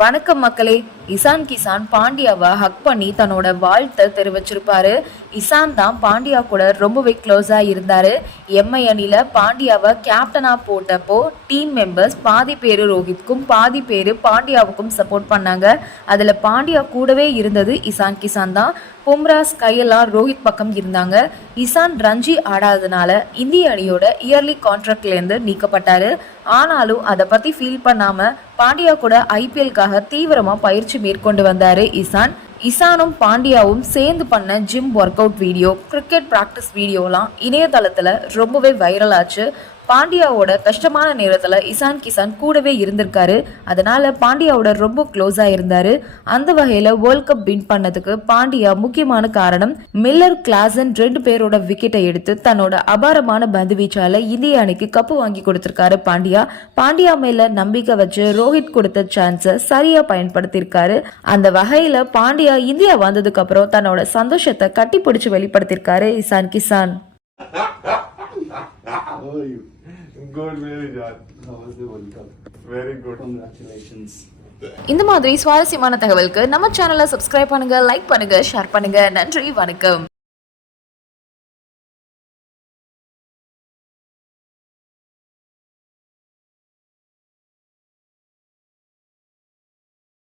வணக்கம் மக்களே. இசான் கிசான் பாண்டியாவை ஹக் பண்ணி தன்னோட வாழ்த்தை தெரிவிச்சிருப்பாரு. இசான் தான் பாண்டியா கூட ரொம்பவே க்ளோஸா இருந்தாரு. எம்ஐ அணில பாண்டியாவை கேப்டனா போட்டப்போ டீம் மெம்பர்ஸ் பாதி பேர் ரோஹித்க்கும் பாதி பேர் பாண்டியாவுக்கும் சப்போர்ட் பண்ணாங்க. அதுல பாண்டியா கூடவே இருந்தது இசான் கிசான் தான். பும்ராஸ் ஸ்கையெல்லாம் ரோஹித் பக்கம் இருந்தாங்க. இசான் ரஞ்சி ஆடாததுனால இந்திய அணியோட இயர்லி கான்ட்ராக்ட்லேருந்து நீக்கப்பட்டாரு. ஆனாலும் அதை பத்தி ஃபீல் பண்ணாம பாண்டியா கூட ஐபிஎல்காக தீவிரமா பயிற்சி மேற்கொண்டு வந்தாரு இசான். இசானும் பாண்டியாவும் சேர்ந்து பண்ண gym workout video cricket practice வீடியோலாம் இணையதளத்துல ரொம்பவே வைரல் ஆச்சு. பாண்டியாவோட கஷ்டமான நேரத்தில் இசான் கிசான் கூடவே இருந்திருக்காரு. அதனால பாண்டியாவோட ரொம்ப க்ளோஸாக இருந்தார். அந்த வகையில் வேர்ல்ட் கப் வின் பண்ணதுக்கு பாண்டியா முக்கியமான காரணம் மில்லர் கிளாசன் ரெண்டு பேரோட விக்கெட்டை எடுத்து தன்னோட அபாரமான பந்து வீச்சால் இந்திய அணிக்கு கப்பு வாங்கி கொடுத்துருக்காரு பாண்டியா. பாண்டியா மேல நம்பிக்கை வச்சு ரோஹித் கொடுத்த சான்ஸை சரியாக பயன்படுத்தியிருக்காரு. அந்த வகையில் பாண்டியா இந்தியா வந்ததுக்கு அப்புறம் தன்னோட சந்தோஷத்தை கட்டி பிடிச்சு வெளிப்படுத்தியிருக்காரு Ishan Kisan. How are you? Good, very good. How was the World Cup? Very good. Congratulations. இந்த மாதிரி சுவாரஸ்யமான தகவலுக்கு நம்ம சேனலை சப்ஸ்கிரைப் பண்ணுங்க லைக் பண்ணுங்க ஷேர் பண்ணுங்க நன்றி வணக்கம்